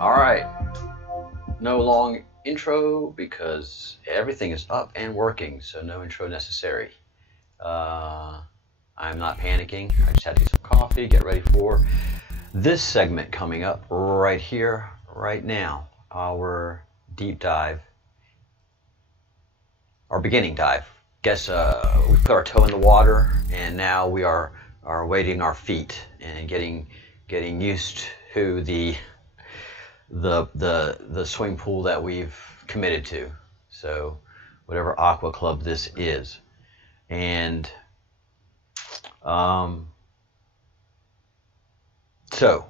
All right, no long intro because everything is up and working, so no intro necessary. I'm not panicking. I just had to get some coffee, get ready for this segment coming up right here, right now. Our deep dive, our beginning dive. Guess we put our toe in the water, and now we are wading our feet and getting used to the swing pool that we've committed to. So whatever aqua club this is. And so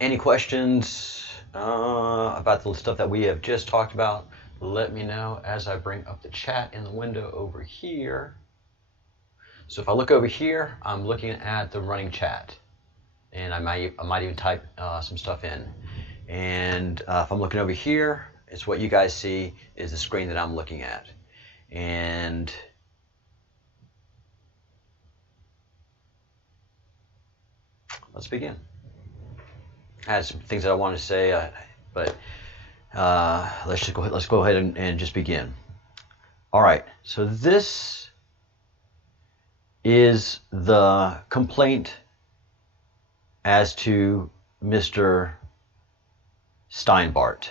any questions about the stuff that we have just talked about, let me know as I bring up the chat in the window over here. So if I look over here, I'm looking at the running chat. And I might even type some stuff in. And if I'm looking over here, it's what you guys see is the screen that I'm looking at. And let's begin. I had some things that I wanted to say, but let's go ahead and just begin. All right. So this is the complaint as to Mr. Steinbart.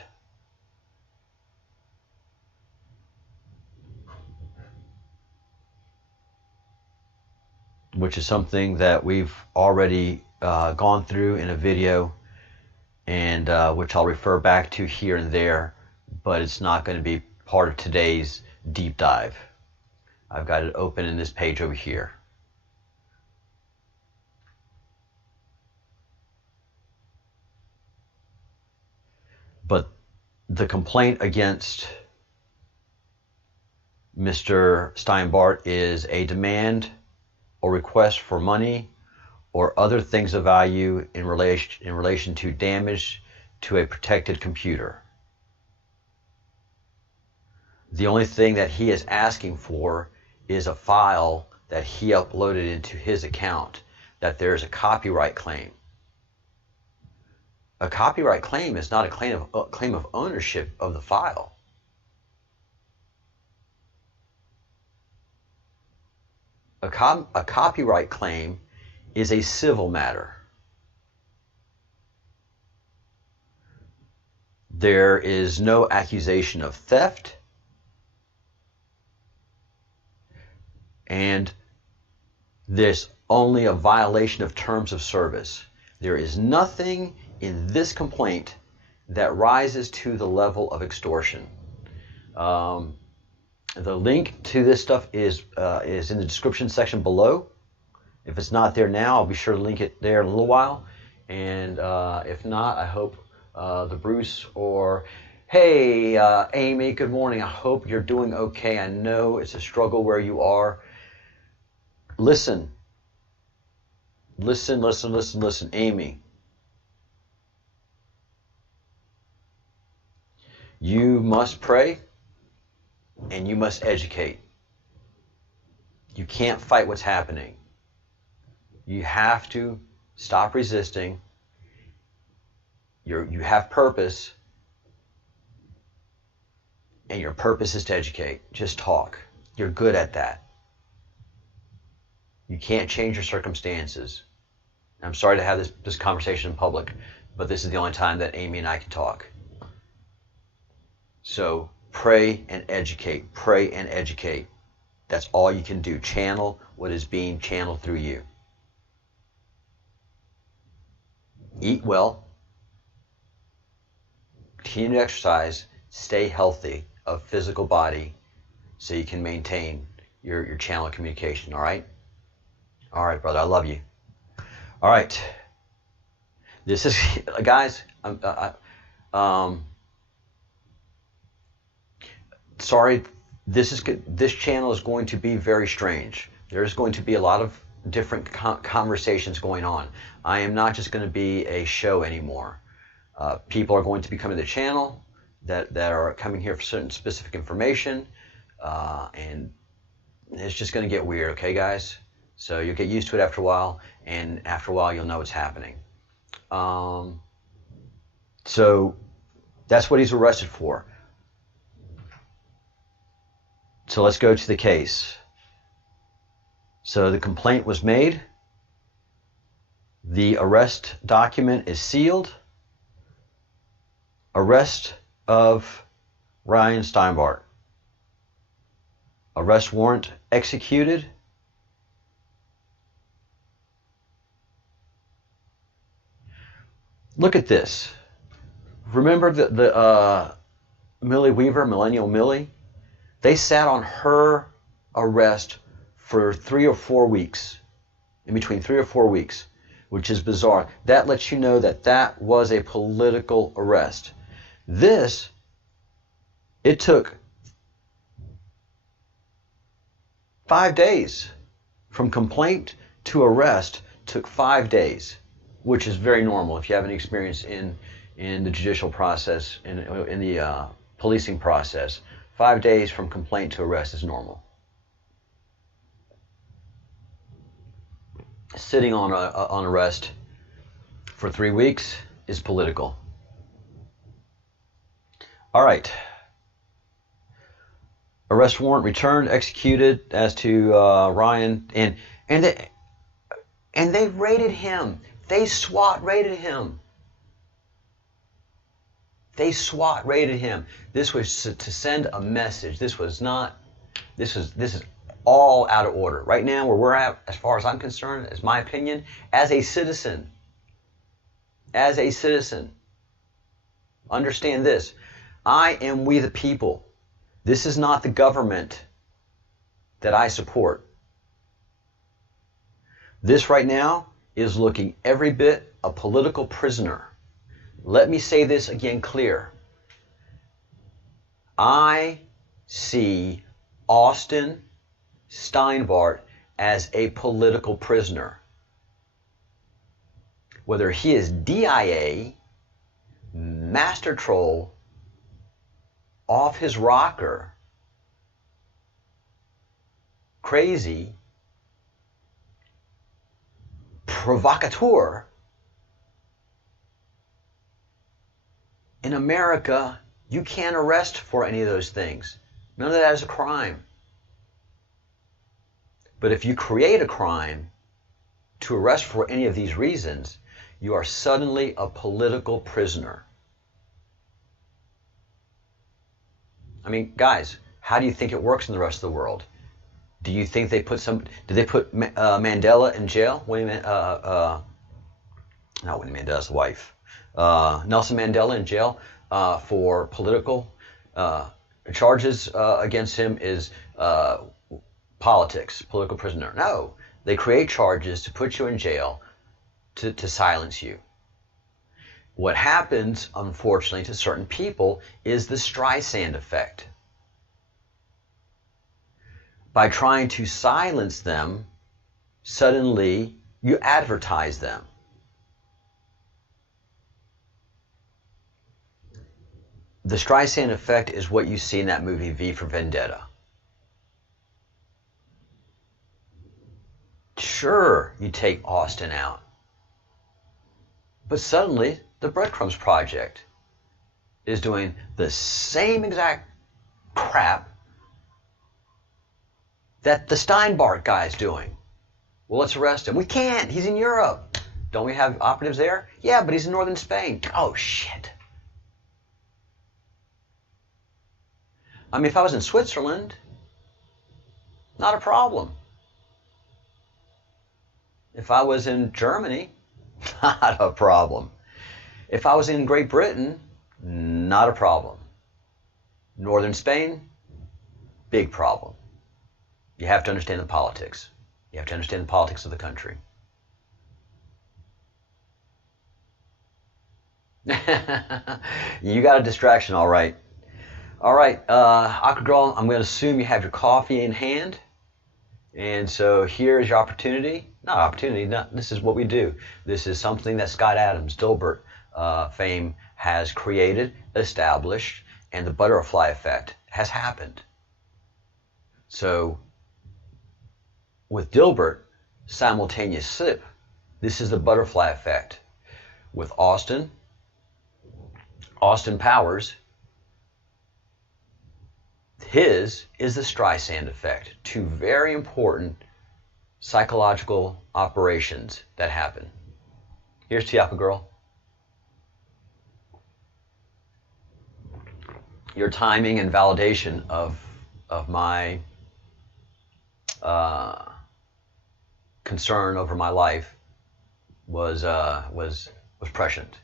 Which is something that we've already gone through in a video, and which I'll refer back to here and there, but it's not going to be part of today's deep dive. I've got it open in this page over here. But the complaint against Mr. Steinbart is a demand or request for money or other things of value in relation to damage to a protected computer. The only thing that he is asking for is a file that he uploaded into his account that there is a copyright claim. A copyright claim is not a claim of ownership of the file. A copyright claim is a civil matter. There is no accusation of theft, and there's only a violation of terms of service. There is nothing in this complaint that rises to the level of extortion. The link to this stuff is in the description section below. If it's not there now, I'll be sure to link it there in a little while. And if not, I hope the Bruce or, hey, Amy, good morning. I hope you're doing okay. I know it's a struggle where you are. Listen, Amy. You must pray and you must educate. You can't fight what's happening. You have to stop resisting. You have purpose, and your purpose is to educate. Just talk. You're good at that. You can't change your circumstances. I'm sorry to have this conversation in public, but this is the only time that Amy and I can talk. So pray and educate. Pray and educate. That's all you can do. Channel what is being channeled through you. Eat well. Continue to exercise. Stay healthy of physical body so you can maintain your channel of communication. All right? All right, brother. I love you. All right. This is, guys, Um, sorry, this channel is going to be very strange. There's going to be a lot of different conversations going on. I am not just going to be a show anymore. People are going to be coming to the channel that are coming here for certain specific information, and it's just going to get weird, okay, guys? So you'll get used to it after a while, and after a while you'll know what's happening. So that's what he's arrested for. So let's go to the case. So the complaint was made. The arrest document is sealed. Arrest of Ryan Steinbart. Arrest warrant executed. Look at this. Remember the Millie Weaver, Millennial Millie? They sat on her arrest for 3 or 4 weeks, in between 3 or 4 weeks, which is bizarre. That lets you know that that was a political arrest. This, it took 5 days. From complaint to arrest took 5 days, which is very normal if you have any experience in the judicial process, in the policing process. 5 days from complaint to arrest is normal. Sitting on arrest for 3 weeks is political. All right. Arrest warrant returned, executed as to Ryan, and they raided him. They SWAT raided him. They SWAT raided him. This was to send a message. This is all out of order. Right now, where we're at, as far as I'm concerned, as my opinion, as a citizen, understand this. I am we the people. This is not the government that I support. This right now is looking every bit a political prisoner. Let me say this again clear. I see Austin Steinbart as a political prisoner. Whether he is DIA, master troll, off his rocker, crazy, provocateur, in America, you can't arrest for any of those things. None of that is a crime. But if you create a crime to arrest for any of these reasons, you are suddenly a political prisoner. I mean, guys, how do you think it works in the rest of the world? Do you think they put did they put Mandela in jail? Not Winnie Mandela's wife. Nelson Mandela in jail for political charges against him is politics, political prisoner. No, they create charges to put you in jail to silence you. What happens, unfortunately, to certain people is the Streisand effect. By trying to silence them, suddenly you advertise them. The Streisand effect is what you see in that movie V for Vendetta. Sure, you take Austin out. But suddenly, the Breadcrumbs Project is doing the same exact crap that the Steinbart guy's doing. Well, let's arrest him. We can't. He's in Europe. Don't we have operatives there? Yeah, but he's in northern Spain. Oh, shit. I mean, if I was in Switzerland, not a problem. If I was in Germany, not a problem. If I was in Great Britain, not a problem. Northern Spain, big problem. You have to understand the politics. You have to understand the politics of the country. You got a distraction, all right. All right, Aqua Girl, I'm going to assume you have your coffee in hand. And so here's your opportunity. Not opportunity, this is what we do. This is something that Scott Adams, Dilbert fame, has created, established, and the butterfly effect has happened. So with Dilbert, simultaneous sip, this is the butterfly effect. With Austin Powers, his is the Streisand effect. Two very important psychological operations that happen. Here's Tiapa Girl. Your timing and validation of my concern over my life was prescient.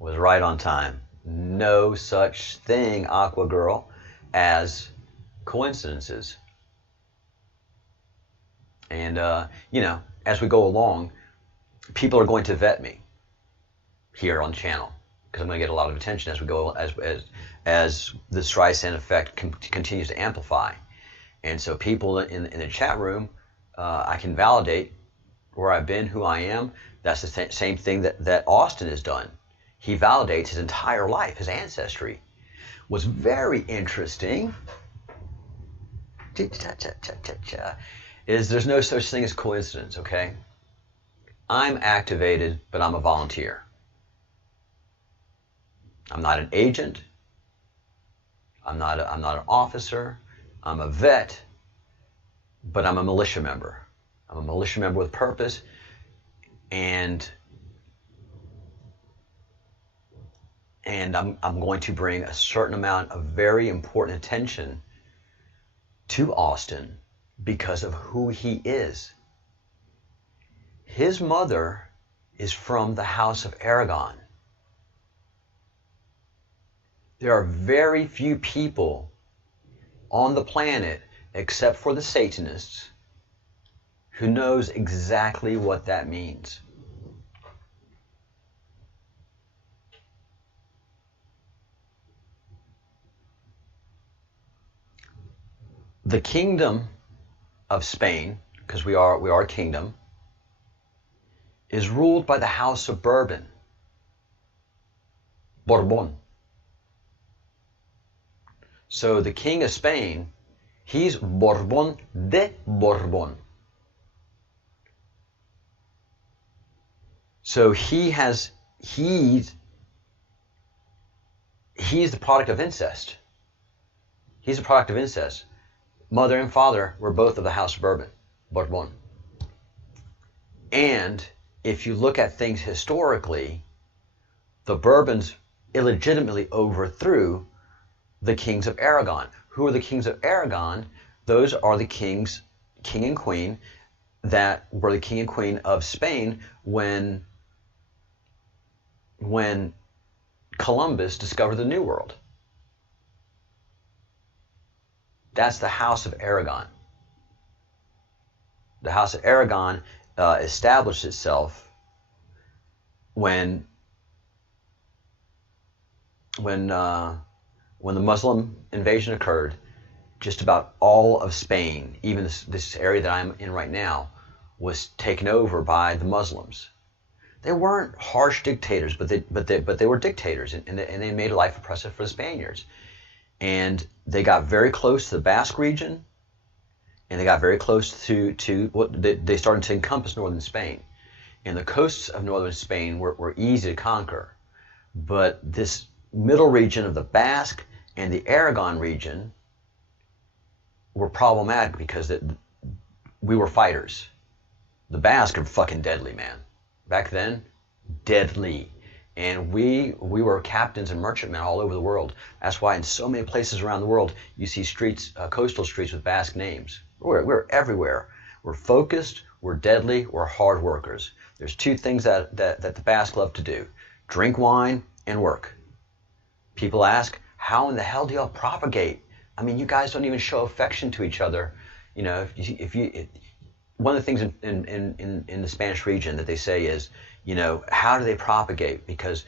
Was right on time. No such thing, Aqua Girl, as coincidences. And you know, as we go along, people are going to vet me here on the channel because I'm going to get a lot of attention as we go, as the Streisand effect continues to amplify. And so people in the chat room, I can validate where I've been, who I am. That's the same thing that Austin has done. He validates his entire life, his ancestry. What's very interesting is there's no such thing as coincidence, okay? I'm activated, but I'm a volunteer. I'm not an agent. I'm not an officer. I'm a vet, but I'm a militia member. I'm a militia member with purpose, and I'm going to bring a certain amount of very important attention to Austin because of who he is. His mother is from the House of Aragon. There are very few people on the planet, except for the Satanists, who knows exactly what that means. The kingdom of Spain, because we are a kingdom, is ruled by the House of Bourbon. Bourbon. So the king of Spain, he's Bourbon de Bourbon. So he's the product of incest. He's a product of incest. Mother and father were both of the House of Bourbon, Bourbon. And if you look at things historically, the Bourbons illegitimately overthrew the kings of Aragon. Who are the kings of Aragon? Those are the kings, king and queen, that were the king and queen of Spain when Columbus discovered the New World. That's the House of Aragon. The House of Aragon established itself when the Muslim invasion occurred. Just about all of Spain, even this area that I'm in right now, was taken over by the Muslims. They weren't harsh dictators, but they were dictators, and they made life oppressive for the Spaniards. And they got very close to the Basque region, and they got very close to what they started to encompass northern Spain. And the coasts of northern Spain were easy to conquer. But this middle region of the Basque and the Aragon region were problematic because we were fighters. The Basque are fucking deadly, man. Back then, deadly. And we were captains and merchantmen all over the world. That's why in so many places around the world, you see streets, coastal streets with Basque names. We're everywhere. We're focused, we're deadly, we're hard workers. There's two things that the Basque love to do: drink wine and work. People ask, how in the hell do y'all propagate? I mean, you guys don't even show affection to each other. You know, one of the things in the Spanish region that they say is, you know, how do they propagate? Because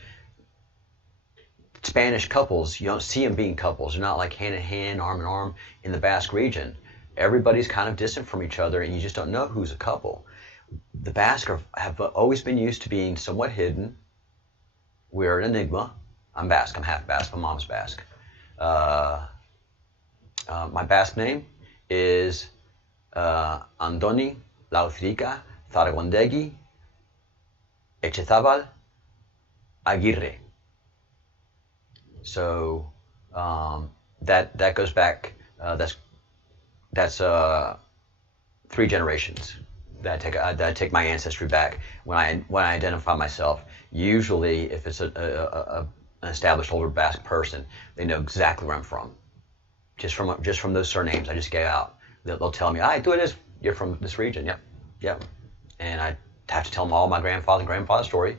Spanish couples, you don't see them being couples. They're not like hand in hand, arm in arm in the Basque region. Everybody's kind of distant from each other, and you just don't know who's a couple. The Basque have always been used to being somewhat hidden. We're an enigma. I'm Basque. I'm half Basque. My mom's Basque. My Basque name is Andoni Lauzrica Zaragondegi Echezabal Aguirre. So that goes back. That's 3 generations. That I take my ancestry back when I identify myself. Usually, if it's an established older Basque person, they know exactly where I'm from. Just from those surnames I just gave out. They'll tell me, "Tú eres, you're from this region." Yep. And I have to tell them all my grandfather and grandfather's story,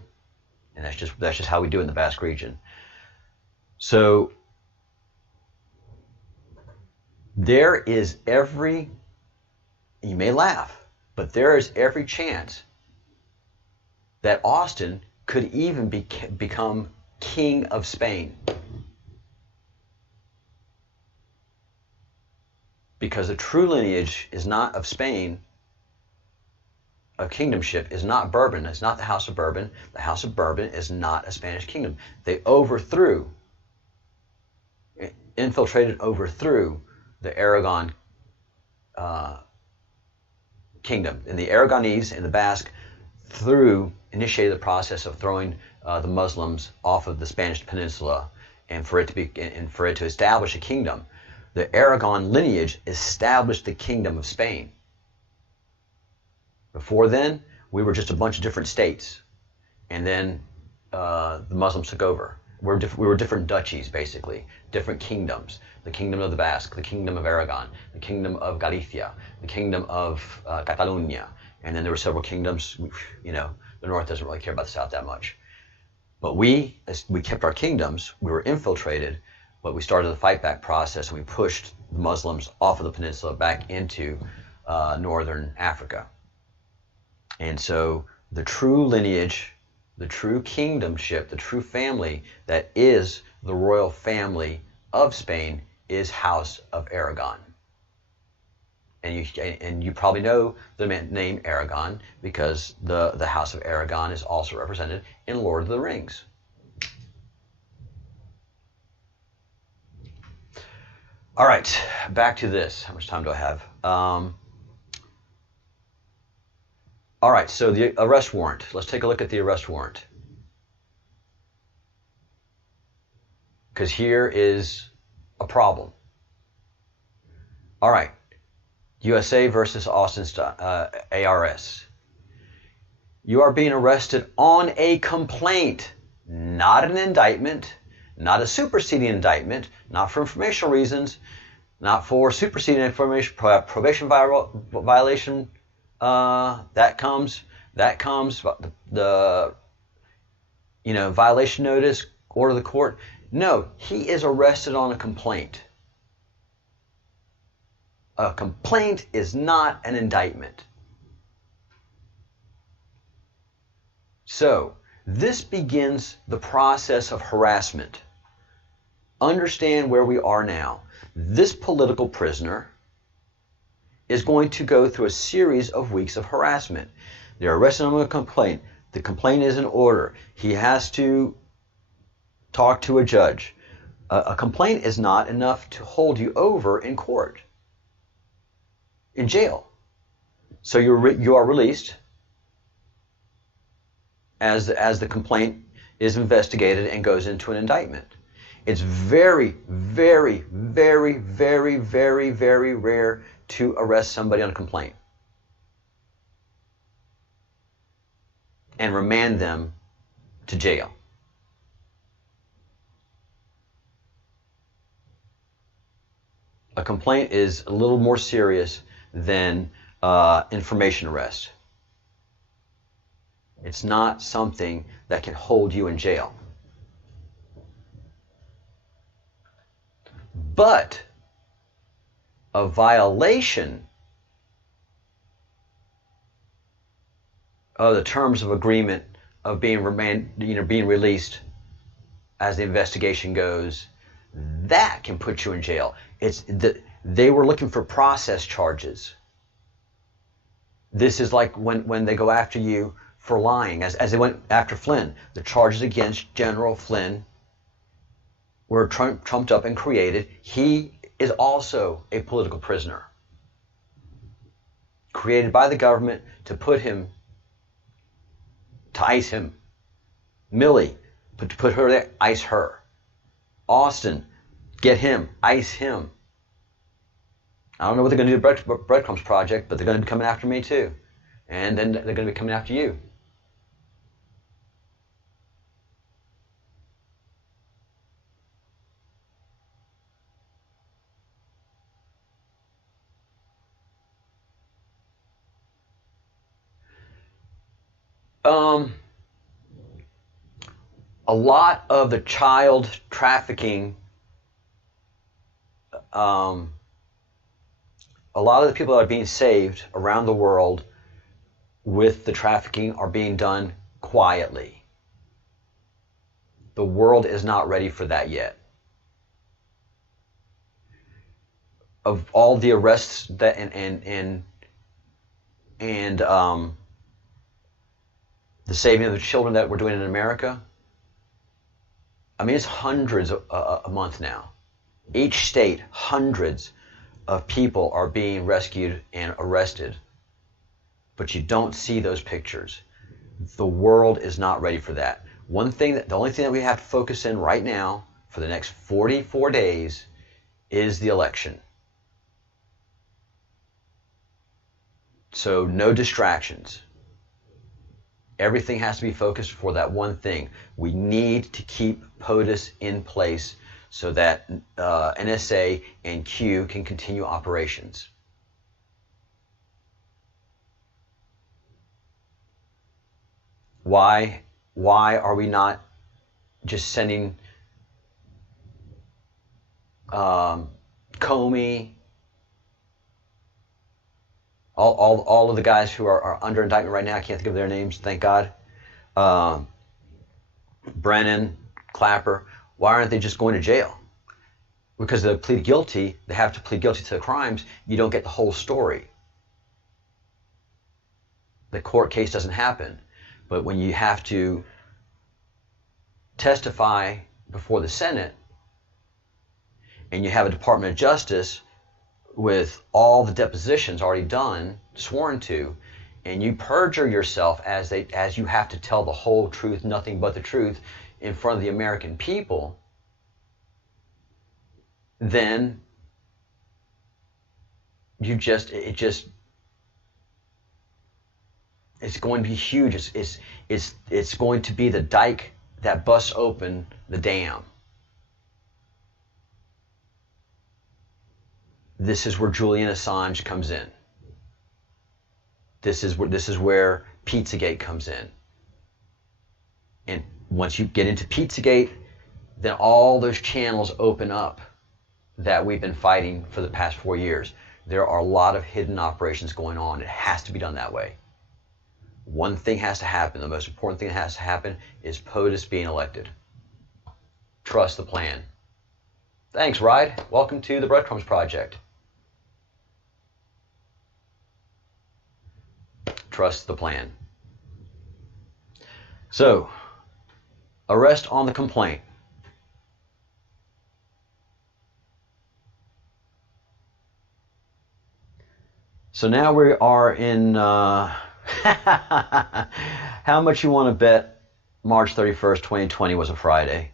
and that's just how we do it in the Basque region. So there is you may laugh, but there is every chance that Austin could even become king of Spain. Because the true lineage is not of Spain, of kingdomship, is not Bourbon. It's not the House of Bourbon. The House of Bourbon is not a Spanish kingdom. They overthrew the Aragon kingdom. And the Aragonese and the Basque initiated the process of throwing the Muslims off of the Spanish peninsula, and for it to establish a kingdom. The Aragon lineage established the kingdom of Spain. Before then, we were just a bunch of different states, and then the Muslims took over. We were different duchies, basically, different kingdoms. The kingdom of the Basque, the kingdom of Aragon, the kingdom of Galicia, the kingdom of Catalonia, and then there were several kingdoms. The North doesn't really care about the South that much. But we kept our kingdoms. We were infiltrated, but we started the fight back process, and we pushed the Muslims off of the peninsula back into northern Africa. And so the true lineage, the true kingdomship, the true family that is the royal family of Spain is House of Aragon. And you probably know the name Aragon because the House of Aragon is also represented in Lord of the Rings. All right, back to this. How much time do I have? All right, so the arrest warrant. Let's take a look at the arrest warrant. Because here is a problem. All right, USA versus Austin ARS. You are being arrested on a complaint, not an indictment, not a superseding indictment, not for informational reasons, not for superseding information, probation violation. That comes the violation notice, order of the court. No, he is arrested on a complaint. A complaint is not an indictment. So this begins the process of harassment. Understand where we are now. This political prisoner is going to go through a series of weeks of harassment. They're arrested on a complaint. The complaint is in order. He has to talk to a judge. A complaint is not enough to hold you over in court, in jail. So you are released as the complaint is investigated and goes into an indictment. It's very, very, very, very, very, very rare to arrest somebody on a complaint and remand them to jail. A complaint is a little more serious than information arrest. It's not something that can hold you in jail. But a violation of the terms of agreement of being released as the investigation goes, that can put you in jail. They were looking for process charges. This is like when they go after you for lying, as they went after Flynn. The charges against General Flynn were trumped up and created. He is also a political prisoner, created by the government to put him, to ice him. Millie, to put her there, ice her. Austin, get him, ice him. I don't know what they're going to do to the Breadcrumbs project, but they're going to be coming after me too. And then they're going to be coming after you. A lot of the child trafficking, a lot of the people that are being saved around the world with the trafficking are being done quietly. The world is not ready for that yet. Of all the arrests that and the saving of the children that we're doing in America, I mean, it's hundreds a month now. Each state, hundreds of people are being rescued and arrested. But you don't see those pictures. The world is not ready for that. The only thing that we have to focus in right now for the next 44 days is the election. So no distractions. Everything has to be focused for that one thing. We need to keep POTUS in place so that NSA and Q can continue operations. Why are we not just sending Comey, all of the guys who are under indictment right now? I can't think of their names, thank God. Brennan, Clapper. Why aren't they just going to jail? Because they plead guilty. They have to plead guilty to the crimes. You don't get the whole story. The court case doesn't happen. But when you have to testify before the Senate and you have a Department of Justice with all the depositions already done, sworn to, and you perjure yourself as you have to tell the whole truth, nothing but the truth in front of the American people, then it's going to be huge. It's going to be the dike that busts open the dam. This is where Julian Assange comes in. This is where Pizzagate comes in. And once you get into Pizzagate, then all those channels open up that we've been fighting for the past 4 years. There are a lot of hidden operations going on. It has to be done that way. One thing has to happen. The most important thing that has to happen is POTUS being elected. Trust the plan. Thanks, Ride. Welcome to the Breadcrumbs Project. Trust the plan. So, arrest on the complaint. So now we are in, how much you want to bet March 31st, 2020 was a Friday?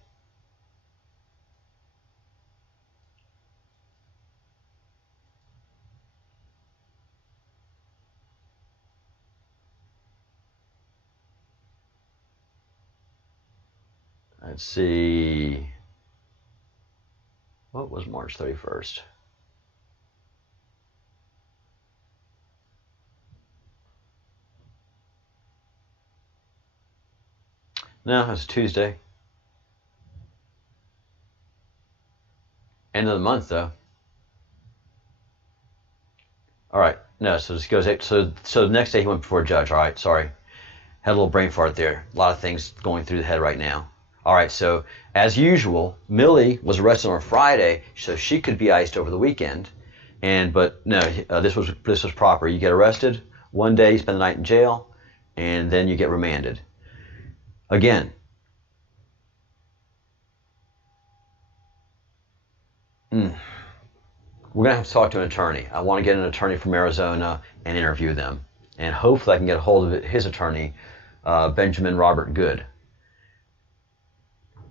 Let's see. What was March 31st? No, it's Tuesday. End of the month, though. All right. No, so this goes. So the next day he went before a judge. All right. Sorry. Had a little brain fart there. A lot of things going through the head right now. All right, so as usual, Millie was arrested on Friday, so she could be iced over the weekend. But no, this was proper. You get arrested 1 day, you spend the night in jail, and then you get remanded. Again, we're going to have to talk to an attorney. I want to get an attorney from Arizona and interview them. And hopefully I can get a hold of his attorney, Benjamin Robert Good.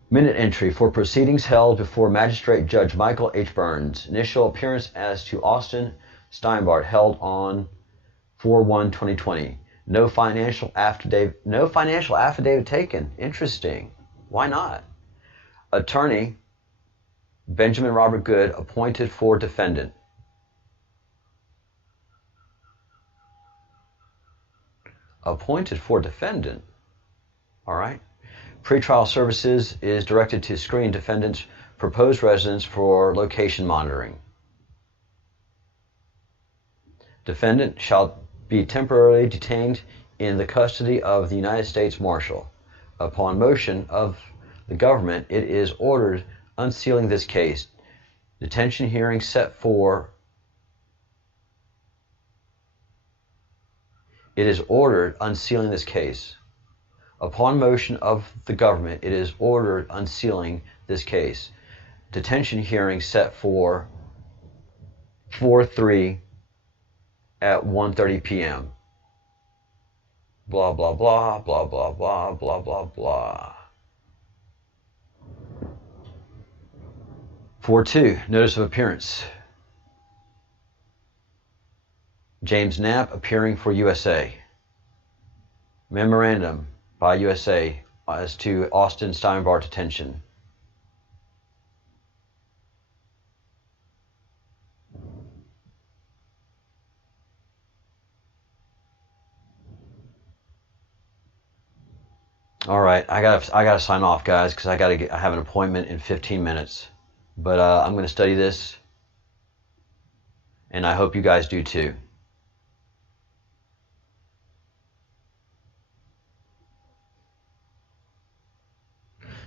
Minute entry for proceedings held before Magistrate Judge Michael H. Burns. Initial appearance as to Austin Steinbart held on 4/1/2020. No financial affidavit taken. Interesting. Why not? Attorney Benjamin Robert Good appointed for defendant. Appointed for defendant. All right. Pretrial services is directed to screen defendant's proposed residence for location monitoring. Defendant shall be temporarily detained in the custody of the United States Marshal. Upon motion of the government, it is ordered unsealing this case. Detention hearing set for. It is ordered unsealing this case. Upon motion of the government, it is ordered unsealing this case. Detention hearing set for 4/3 at 1:30 p.m. Blah, blah, blah, blah, blah, blah, blah, blah, blah. 4/2, notice of appearance. James Knapp appearing for USA. Memorandum by USA as to Austin Steinbart detention. All right, I gotta sign off, guys, because I have an appointment in 15 minutes. But I'm going to study this, and I hope you guys do too.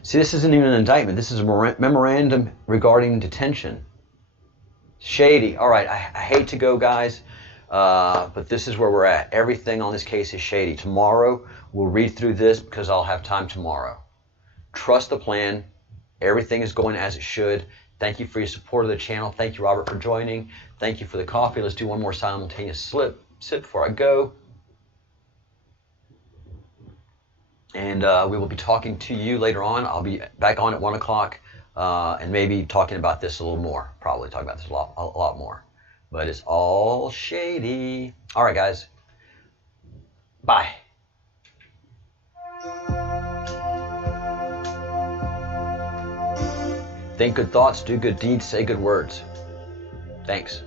See, this isn't even an indictment. This is a memorandum regarding detention. Shady. All right, I hate to go, guys, but this is where we're at. Everything on this case is shady. Tomorrow, we'll read through this because I'll have time tomorrow. Trust the plan. Everything is going as it should. Thank you for your support of the channel. Thank you, Robert, for joining. Thank you for the coffee. Let's do one more simultaneous sip before I go. And we will be talking to you later on. I'll be back on at 1 o'clock and maybe talking about this a little more. Probably talking about this a lot more. But it's all shady. All right, guys. Bye. Think good thoughts, do good deeds, say good words. Thanks.